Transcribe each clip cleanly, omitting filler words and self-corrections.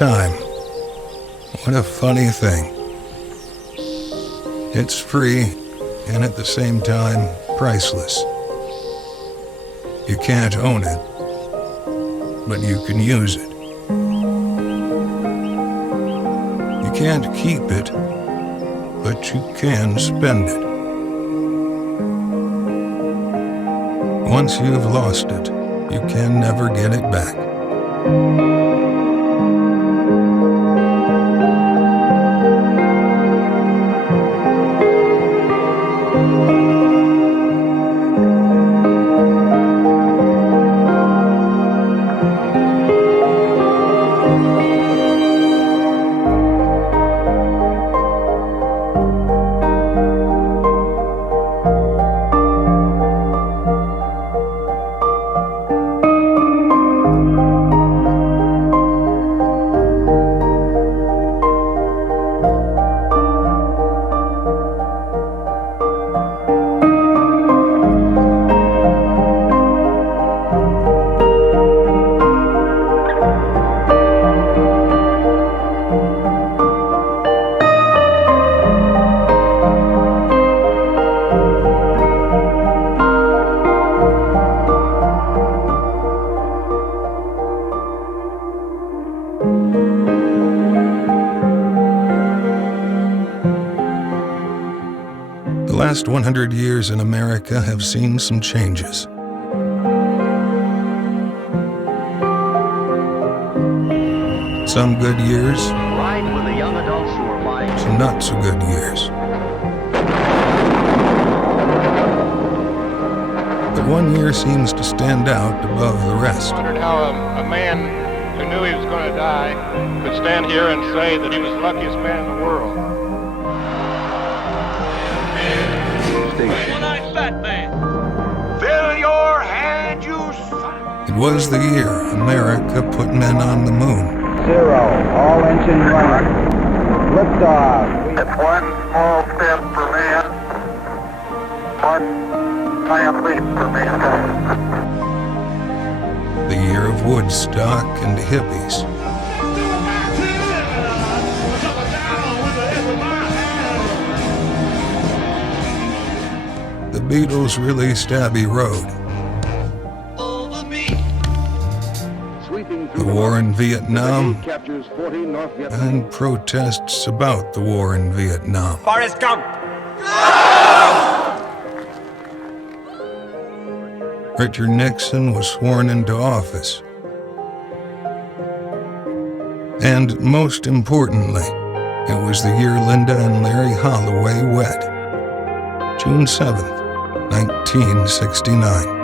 time. What a funny thing. It's free and at the same time priceless. You can't own it, but you can use it. You can't keep it, but you can spend it. Once you've lost it, you can never get it back. The last 100 years in America have seen some changes. Some good years, Ride with the young adults who are lying. some not so good years. But one year seems to stand out above the rest. Wondered how a man who knew he was going to die could stand here and say that he was the luckiest man in the world. Station. Nice fat man. Fill your hand, you son. It was the year America put men on the moon. 0, all engine running. Liftoff. It's one small step for man, one giant leap for mankind. The year of Woodstock and hippies. The Beatles released Abbey Road. The war in Vietnam Captures 14 North Vietnam. and protests about the war in Vietnam. Forrest Gump. Richard Nixon was sworn into office. And most importantly, it was the year Linda and Larry Holloway wed. June 7th, 1969.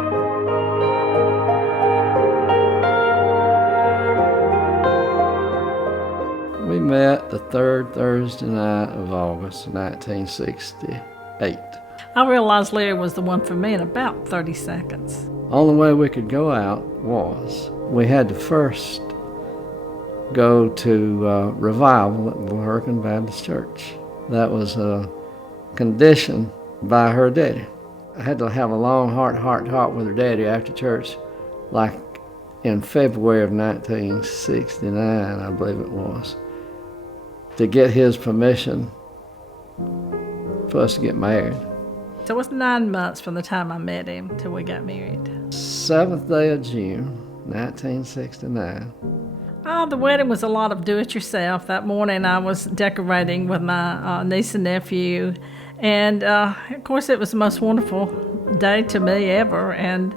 We met the third Thursday night of August 1968. I realized Larry was the one for me in about 30 seconds. Only way we could go out was we had to first go to revival at Blue Hurricane Baptist Church. That was a condition by her daddy. I had to have a long heart-to-heart with her daddy after church, like in February of 1969, I believe it was, to get his permission for us to get married. So it was 9 months from the time I met him till we got married. 7th day of June, 1969. The wedding was a lot of do-it-yourself. That morning I was decorating with my niece and nephew. And, of course, it was the most wonderful day to me ever. And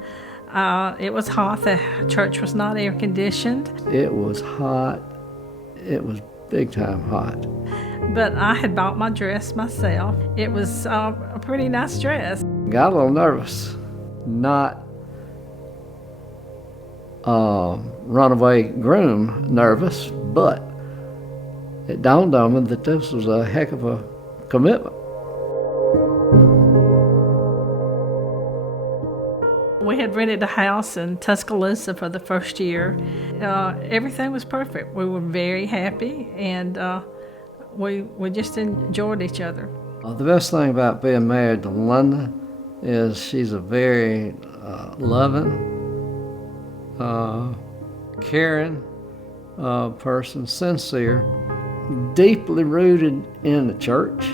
it was hot. The church was not air-conditioned. It was hot. It was big-time hot. But I had bought my dress myself. It was a pretty nice dress. Got a little nervous. Not runaway groom nervous, but it dawned on me that this was a heck of a commitment. We had rented a house in Tuscaloosa for the first year. Everything was perfect. We were very happy, and we just enjoyed each other. The best thing about being married to Linda is she's a very loving, caring, person, sincere, deeply rooted in the church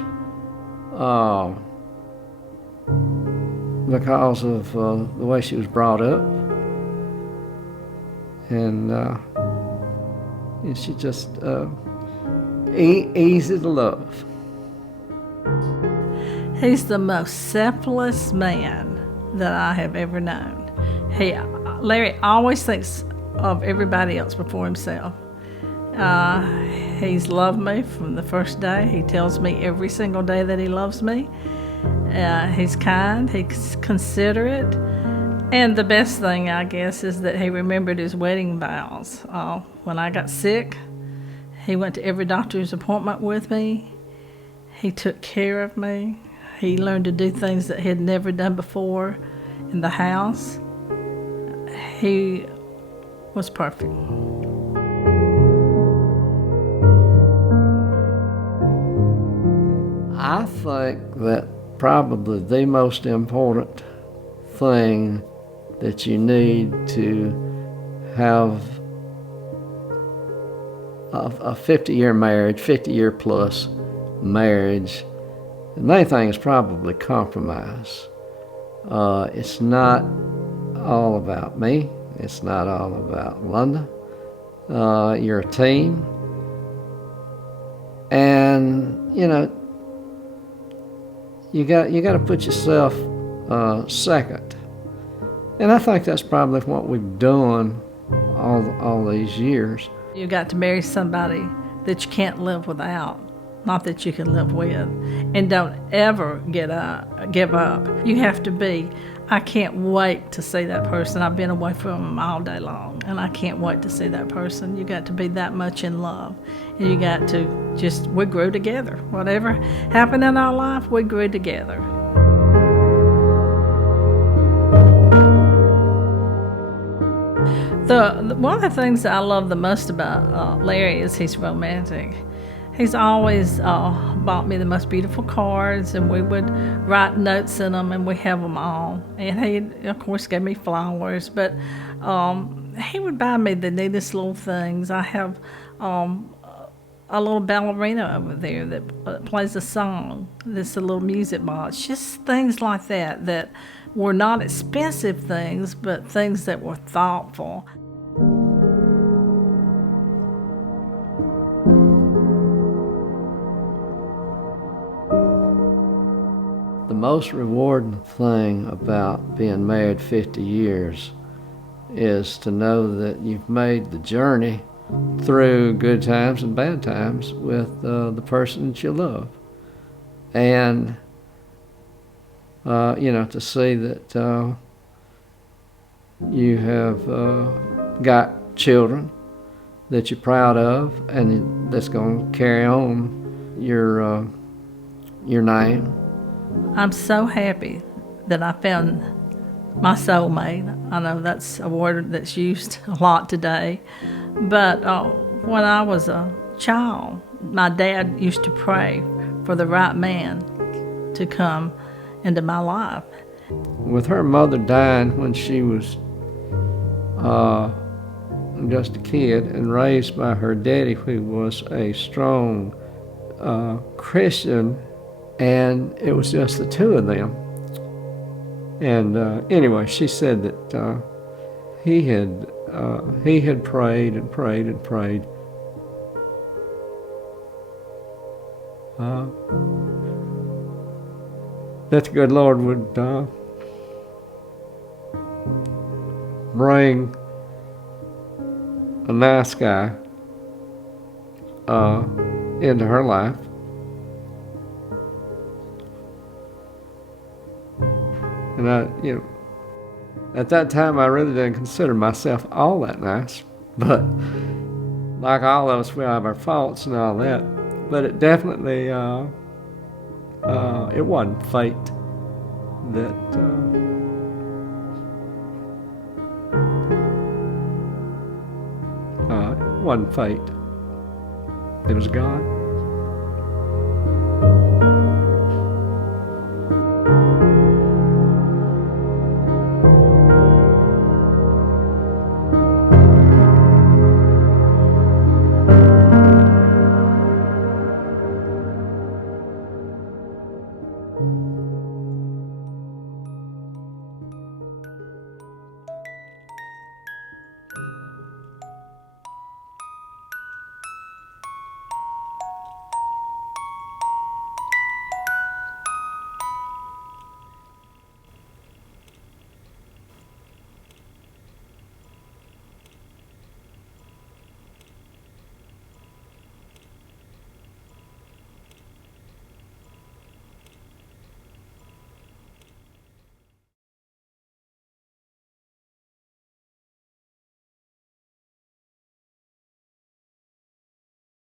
because of the way she was brought up. And she just easy to love. He's the most selfless man that I have ever known. Larry always thinks of everybody else before himself. He's loved me from the first day. He tells me every single day that he loves me. He's kind, he's considerate, and the best thing, I guess, is that he remembered his wedding vows. When I got sick, he went to every doctor's appointment with me. He took care of me. He learned to do things that he had never done before in the house. He was perfect. I think that probably the most important thing that you need to have a 50-year marriage, 50-year plus marriage, the main thing is probably compromise. It's not all about me. It's not all about Linda. You're a team. And, you know, you got to put yourself second. And I think that's probably what we've done all these years. You got to marry somebody that you can't live without, not that you can live with. And don't ever give up. You have to be, I can't wait to see that person. I've been away from them all day long, and I can't wait to see that person. You got to be that much in love. And you got to we grew together. Whatever happened in our life, we grew together. One of the things that I love the most about Larry is he's romantic. He's always bought me the most beautiful cards, and we would write notes in them, and we have them all. And he, of course, gave me flowers, but he would buy me the neatest little things. I have a little ballerina over there that plays a song. This a little music box. Just things like that were not expensive things, but things that were thoughtful. The most rewarding thing about being married 50 years is to know that you've made the journey through good times and bad times with the person that you love. And, to see that you have got children that you're proud of and that's going to carry on your name. I'm so happy that I found my soulmate. I know that's a word that's used a lot today, but when I was a child, my dad used to pray for the right man to come into my life. With her mother dying when she was just a kid and raised by her daddy, who was a strong Christian, and it was just the two of them. And anyway, she said that he had prayed and prayed and prayed that the good Lord would bring a nice guy into her life. And at that time, I really didn't consider myself all that nice. But like all of us, we have our faults and all that. But it definitely, it wasn't fate that it wasn't fate. It was God.